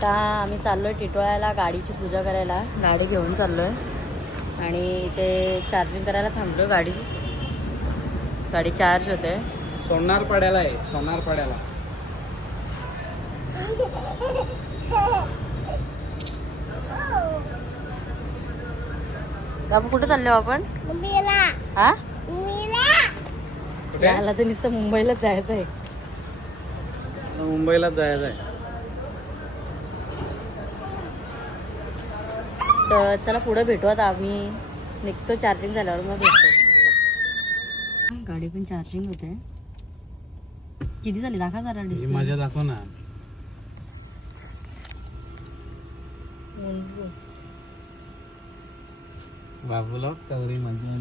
आता आम्ही चाललोय टिटवाळ्याला गाडीची पूजा करायला. गाडी घेऊन चाललोय. आणि इथे चार्जिंग करायला थांबलोय गाडी गाडी चार्ज होते. सोनार पाड्याला आहे सोनार पाड्याला बाबू कुठे चाललो आपण? हा? याला तर नुसतं मुंबईलाच जायचं आहे मुंबईला जायचं आहे तर चला पुढे भेटू आता आम्ही निघतो चार्जिंग झाल्यावर मग भेटतो. गाडी पण चार्जिंग होते. किती झाली? दाखवा जरा डिस्प्ले मजा दाखव ना. बाबूला कवरी मजा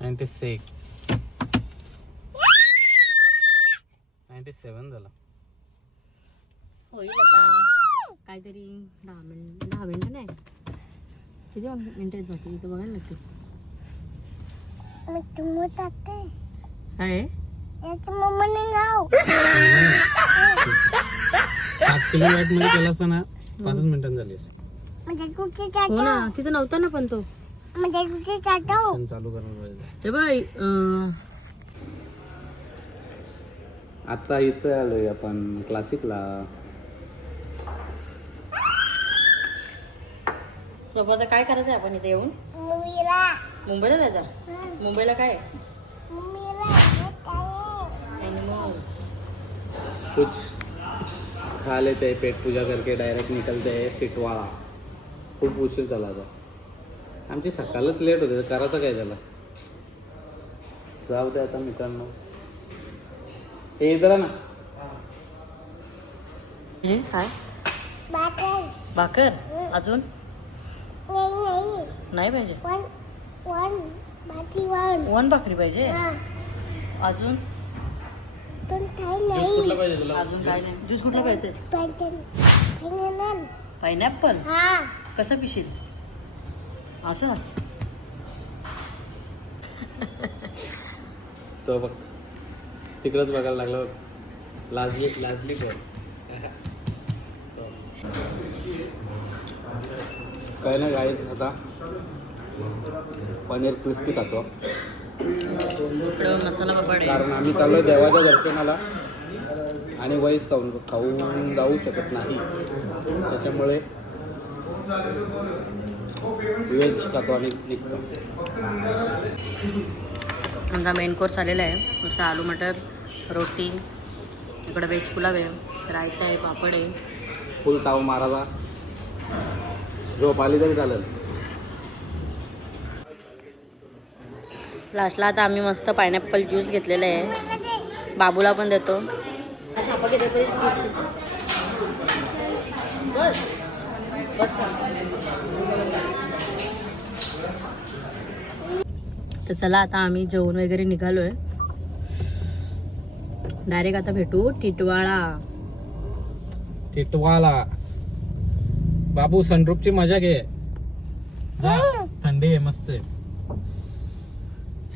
नाईन्टी सिक्स नाईन्टी सेवन झाला. होईल आता. काहीतरी दहा मिनिट दहा मिनिटं नाही. किती मिनिटं आहेत बाकी? इथं बघायला लागते आहे. सात किलो वॅटमध्ये केला असता ना पाचच मिनिटांनी झाली असती. हो ना तिथं नव्हता ना पण तो. Fan चालू हे बाई आता इथं आलोय आपण क्लासिकला बाबा आता काय करायचं आहे आपण इथे येऊन? मुंबईला. जायचं? मुंबईला काय? Animals. कुछ खा लेते हैं पेट पूजा करके डायरेक्ट निकलते हैं टिटवाळा खूप उशीर झाला आता. आमची सकाळच लेट होते तर करायचं काय झालं जाऊ दे आता मित्रांनो. हे इधर ना. हे काय? भाकर. अजून? नाही पाहिजे. वन भाकरी पाहिजे? अजून? ज्यूस कुठला पाहिजे तुला? अजून काय नाही. ज्यूस कुठला पाहिजे? पायनॅपल? कसं पिशील? असं? तो बघ. तिकडंच बघायला लागला बघ. लाजली लाजली पण. काय नाही काय आता. पनीर क्रिस्पी खातो. कारण आम्ही चाललोय देवाच्या दर्शनाला. आणि वैस खाऊन खाऊन जाऊ शकत नाही. त्याच्यामुळे व्हेज खातो आणि निघतो. आमचा मेन कोर्स आलेला आहे. नुसतं आलू मटर रोटी. इकडं व्हेज पुलाव आहे. रायता आहे पापड आहे. फुल ताव मारायचा झोप आली तरी चालेल. लास्टला आता आम्ही मस्त पायनॅपल ज्यूस घेतलेला आहे. बाबूला पण देतो. तर चला आता आम्ही जेवण वगैरे निघालोय. डायरेक्ट आता भेटू टिटवाळा. टिटवाला बाबू सनरूपची मजा घे. जा, थंडी आहे मस्त आहे.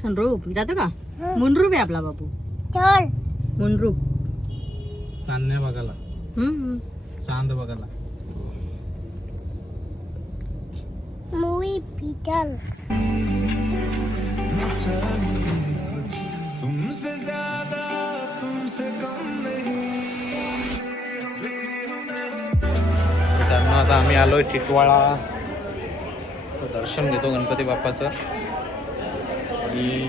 सनरूप जातो का? मुनरूप आहे आपला बाबू. मुनरूप चांदण्या बघायला. हम्म चांद बघायला. त्यामुळे आता आम्ही आलोय टिटवाळा. दर्शन घेतो गणपती बाप्पाचं. आणि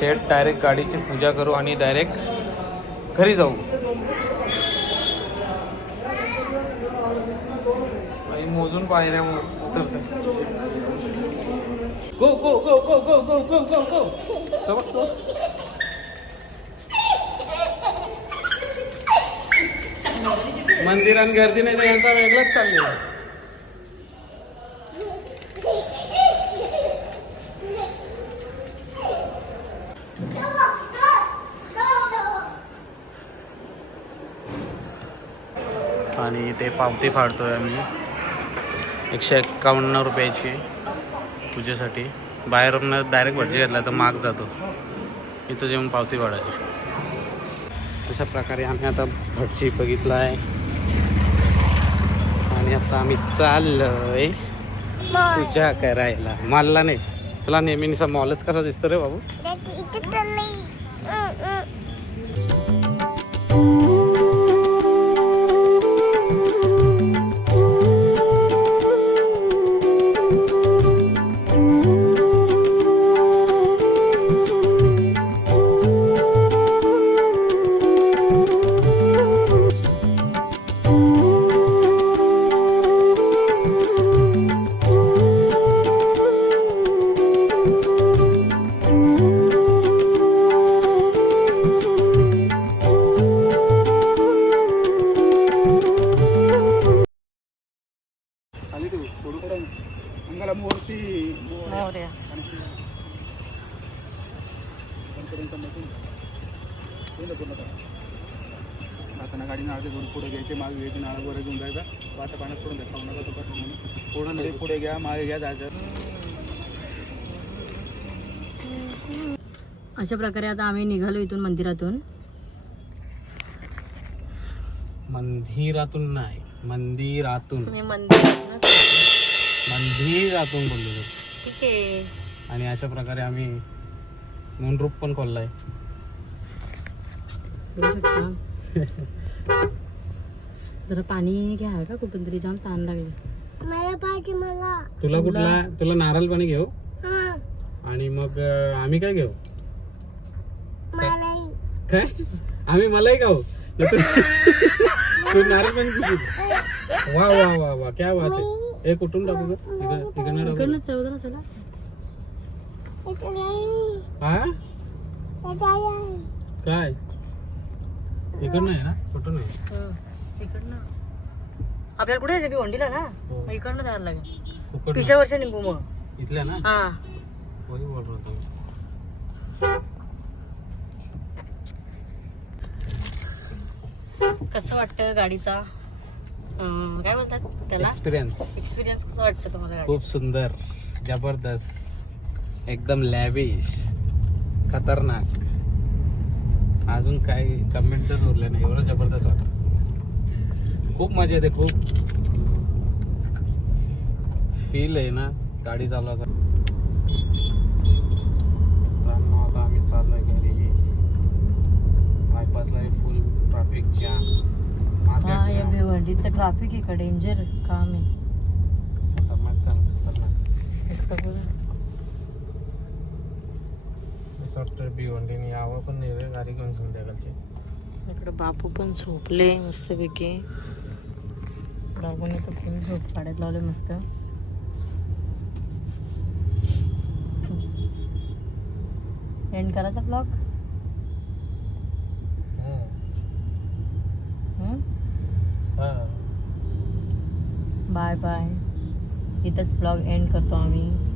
थेट डायरेक्ट गाडीची पूजा करू आणि डायरेक्ट घरी जाऊ. आणि मोजून पायऱ्या उतरते गो गो गो गो गो गो गो गो गो मंदिरात गर्दी नाही तर यांचा वेगळाच चाललेला आणि ते पावती फाडतोय आम्ही. एकशे एक्कावन्न रुपयाची पूजेसाठी. बाहेरून डायरेक्ट भटजी घेतला तर माग जातो. इथं जेवण पावती फाडायची. अशा प्रकारे आम्ही आता भटजी बघितला आहे आणि आता आम्ही चाललोय पूजा करायला. मालला नाही. तुला नेहमीचा मॉलच कसा दिसतो रे बाबू? गाडी नाळते थोडी पुढे घ्यायचे मागे घ्यायचे नाळा वर घेऊन जायचा. वाटा पाण्यात सोडून द्या नका तो करतो म्हणून. पूर्ण नदी पुढे घ्या मागे घ्या जायचं अशा प्रकारे आता आम्ही निघालो इथून मंदिरातून. मंदिरातून नाही मंदिरातून. मंदिरातून बोललो ठीक आहे. आणि अशा प्रकारे आम्ही मूनरूप पण खोललाय. जरा पाणी घ्या का कुठून तरी जाम ताण लागेल. मला पाहिजे मला. तुला कुठला? तुला नारळ पाणी घेऊ? हा. आणि मग अं, आम्ही काय घेऊ? मलाही. काय? आम्ही मलाही खाऊ? तू नारळ पाणी पिशील वा वा वा वा क्या बात आहे. हे कुठून टाकू ग? इकडं- टाकू चला. नाही. हा. काय? इकडनं आहे ना? कुठून आहे? इकडनं. आपल्याला कुठे जायचं? भिवंडीला ना? हो. मग इकडनं जायला लागेल. कुकड पिशा वर्ष निघू मग. इथल्या ना? हा. वही बोल होतो कसं वाटतं गाडीचा? अं, काय बोलतात त्याला? एक्सपिरियन्स एक्सपिरियन्स कसं वाटतं तुम्हाला गाडी खूप सुंदर जबरदस्त एकदम लॅविश खतरनाक. अजून काय कमेंट तर उरले नाही. एवढं जबरदस्त वाटत खूप मजा येते खूप. फील आहे ना गाडी चालवायचा. मित्रांनो, आता आम्ही चाललोय घरी. बायपासला फुल ट्रॅफिक जाम हा या भिवंडीत तर ट्रॅफिक आहे डेंजर काम आहे. खतरनाक काम खतरनाक वाटतं भिवंडीने यावं पण नाही रे गाडी घेऊन संध्याकाळची. इकडे बापू पण झोपले मस्तपैकी. बाबूने तर फुल झोप काढत लावले मस्त. एंड करायचा ब्लॉग बाय बाय इथंच ब्लॉग एंड करतो आम्ही.